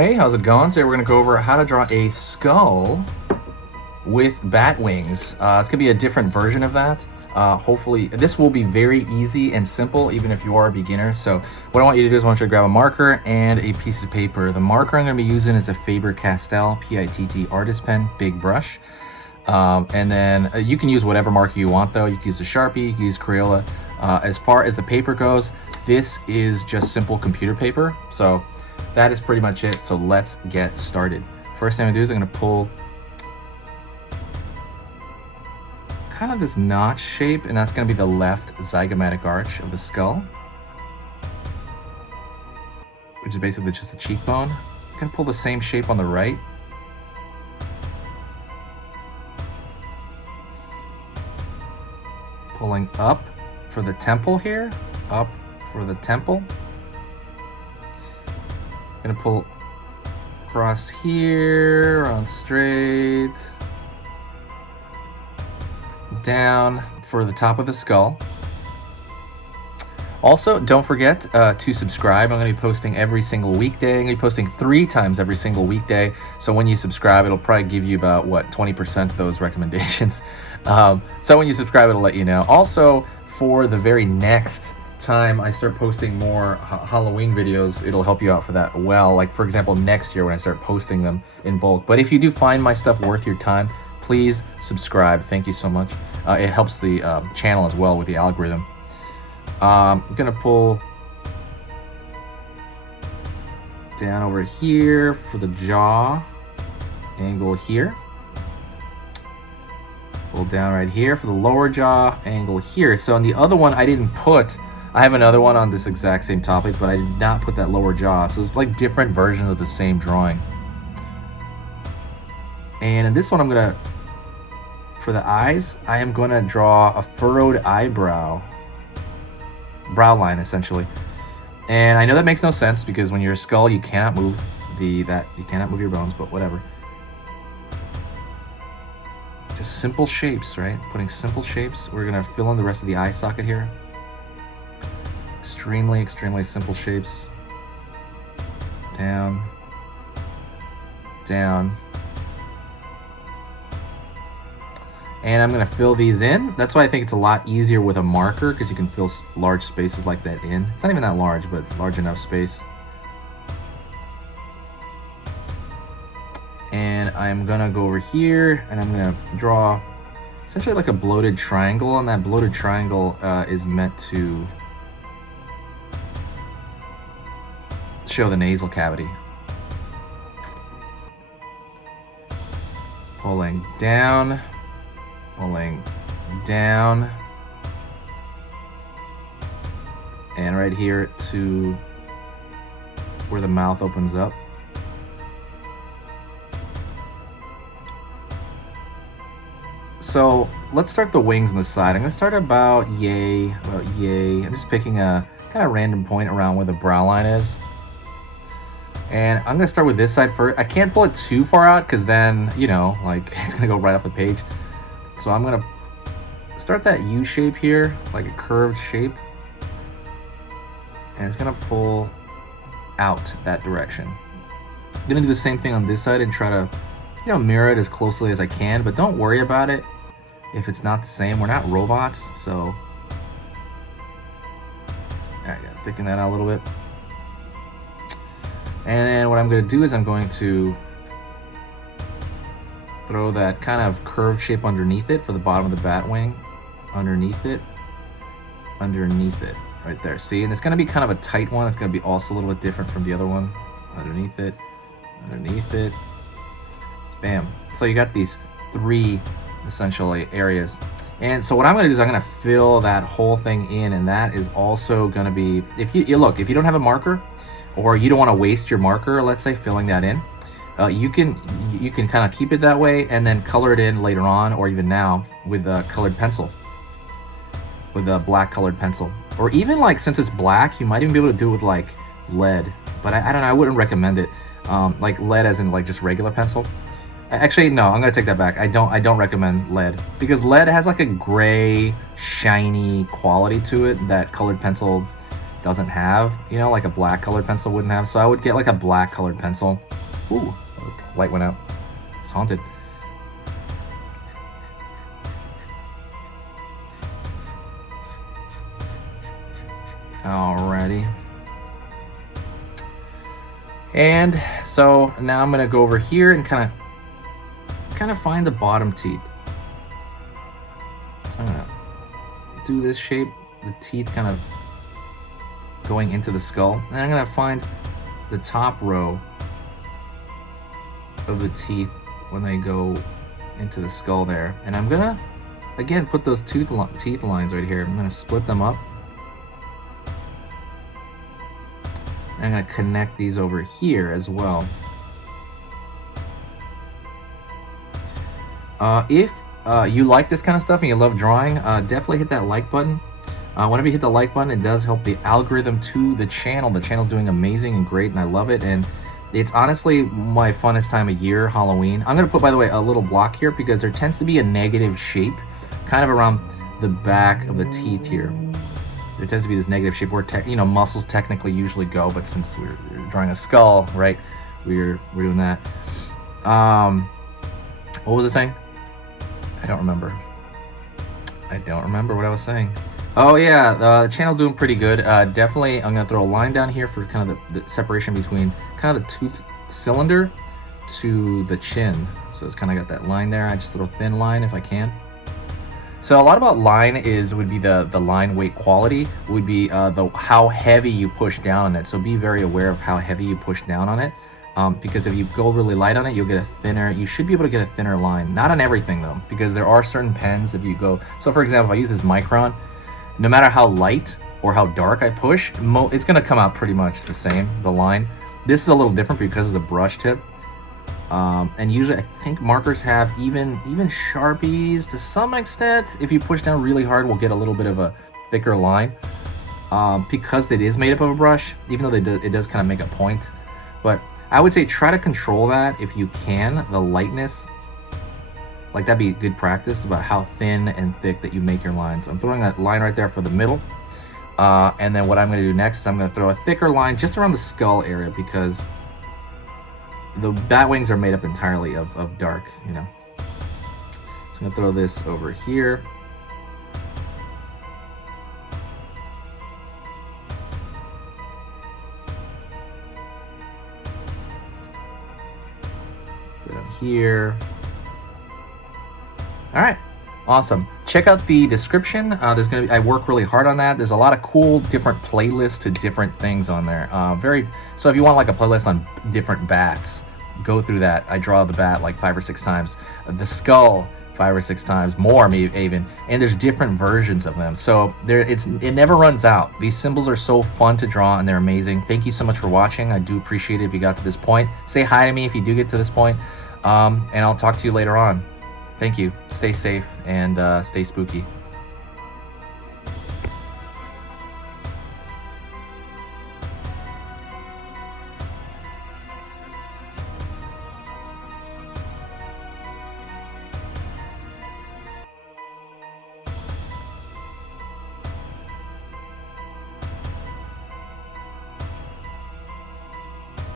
Hey, how's it going? Today we're going to go over how to draw a skull with bat wings. It's going to be a different version of that. Hopefully, this will be very easy and simple, even if you are a beginner. So what I want you to do is I want you to grab a marker and a piece of paper. The marker I'm going to be using is a Faber-Castell PITT artist pen, big brush. And then you can use whatever marker you want though. You can use a Sharpie, you can use Crayola. As far as the paper goes, this is just simple computer paper. So that is pretty much it. So let's get started. First thing I'm gonna do is I'm gonna pull kind of this notch shape, and that's gonna be the left zygomatic arch of the skull, which is basically just the cheekbone. I'm gonna pull the same shape on the right. Pulling up for the temple here, up for the temple. Gonna pull across here, around straight, down for the top of the skull. Also, don't forget to subscribe. I'm going to be posting every single weekday. I'm going to be posting 3 times every single weekday. So when you subscribe, it'll probably give you about, 20% of those recommendations. So when you subscribe, it'll let you know. Also, for the very next time I start posting more Halloween videos, it'll help you out for that well. Like, for example, next year when I start posting them in bulk. But if you do find my stuff worth your time, please subscribe. Thank you so much. It helps the channel as well with the algorithm. I'm gonna pull down over here for the jaw angle here. Pull down right here for the lower jaw angle here. So on the other one, I have another one on this exact same topic, but I did not put that lower jaw. So it's like different versions of the same drawing. And in this one, for the eyes, I am gonna draw a furrowed eyebrow. Brow line essentially, and I know that makes no sense because when you're a skull you cannot move you cannot move your bones, but whatever. Just simple shapes, right? Putting simple shapes. We're gonna fill in the rest of the eye socket here. Extremely simple shapes. Down, down. And I'm gonna fill these in. That's why I think it's a lot easier with a marker, because you can fill large spaces like that in. It's not even that large, but large enough space. And I'm gonna go over here and I'm gonna draw essentially like a bloated triangle, and that bloated triangle is meant to show the nasal cavity. Pulling down. Pulling down, and right here to where the mouth opens up. So let's start the wings on the side. I'm gonna start about yay. I'm just picking a kind of random point around where the brow line is. And I'm gonna start with this side first. I can't pull it too far out because then, it's gonna go right off the page. So I'm gonna start that U shape here, like a curved shape, and it's gonna pull out that direction. I'm gonna do the same thing on this side and try to, mirror it as closely as I can, but don't worry about it if it's not the same. We're not robots, so I gotta thicken that out a little bit. And then what I'm gonna do is I'm going to throw that kind of curved shape underneath it for the bottom of the bat wing. Underneath it, right there. See, and it's gonna be kind of a tight one. It's gonna be also a little bit different from the other one. Underneath it, bam. So you got these 3 essentially areas. And so what I'm gonna do is I'm gonna fill that whole thing in, and that is also gonna be, if you don't have a marker, or you don't wanna waste your marker, let's say, filling that in, you can kind of keep it that way and then color it in later on, or even now with a colored pencil, with a black colored pencil, or even since it's black, you might even be able to do it with like lead, but I don't know, I wouldn't recommend it. Like lead as in like just regular pencil. Actually, no, I'm gonna take that back. I don't recommend lead, because lead has like a gray, shiny quality to it that colored pencil doesn't have, you know, like a black colored pencil wouldn't have. So I would get like a black colored pencil. Ooh, light went out. It's haunted. Alrighty. And so now I'm gonna go over here and kind of find the bottom teeth. So I'm gonna do this shape, the teeth kind of going into the skull, and I'm gonna find the top row of the teeth when they go into the skull there, and I'm gonna again put those teeth lines right here. I'm gonna split them up. I'm going to connect these over here as well. If you like this kind of stuff and you love drawing, definitely hit that like button. Whenever you hit the like button, it does help the algorithm to the channel. The channel's doing amazing and great, and I love it. And it's honestly my funnest time of year, Halloween. I'm going to put, by the way, a little block here because there tends to be a negative shape kind of around the back of the teeth here. There tends to be this negative shape where, you know, muscles technically usually go, but since we're drawing a skull, right, we're doing that. What was it saying? I don't remember. I don't remember what I was saying. Oh yeah, the channel's doing pretty good. Definitely, I'm gonna throw a line down here for kind of the separation between kind of the tooth cylinder to the chin. So it's kind of got that line there. I just a little thin line if I can. So a lot about line would be the line weight quality, would be how heavy you push down on it. So be very aware of how heavy you push down on it, because if you go really light on it, you'll get a thinner. You should be able to get a thinner line. Not on everything though, because there are certain pens if you go. So for example, if I use this Micron, no matter how light or how dark I push, it's gonna come out pretty much the same. The line. This is a little different because it's a brush tip. And usually I think markers have even Sharpies to some extent. If you push down really hard, we'll get a little bit of a thicker line, because it is made up of a brush, even though it does kind of make a point. But I would say try to control that if you can, the lightness. Like that'd be good practice about how thin and thick that you make your lines. I'm throwing that line right there for the middle. And then what I'm gonna do next is I'm gonna throw a thicker line just around the skull area because the bat wings are made up entirely of dark, you know. So I'm gonna throw this over here. Down here. All right, awesome. Check out the description. I work really hard on that. There's a lot of cool different playlists to different things on there. So if you want like a playlist on different bats, go through that. I draw the bat like 5 or 6 times, the skull 5 or 6 times, more maybe even, and there's different versions of them. So it never runs out. These symbols are so fun to draw and they're amazing. Thank you so much for watching. I do appreciate it if you got to this point. Say hi to me if you do get to this point, and I'll talk to you later on. Thank you. Stay safe and stay spooky.